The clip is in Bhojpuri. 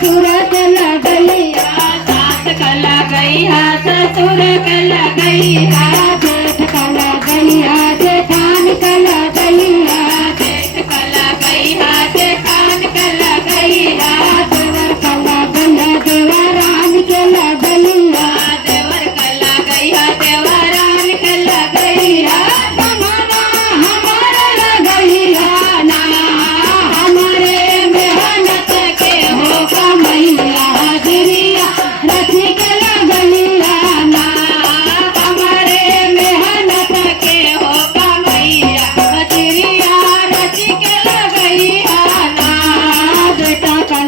ससुर के लगैया सास का लगैया ससुर के लगैया जेठ का लगैया जेठान का लगैया जेठ का लगैया जेठान का लगैया देवर का लगैया देवरान के लगैया देवर का लगैया देवरान के लगैया हमारा हमारा लगैया ना हमारे मेहनत के हो कमैया हजरिया रथी के लगैया ना हमारे मेहनत के हो कमैया हजरिया रथी के लगैया ना बेटा का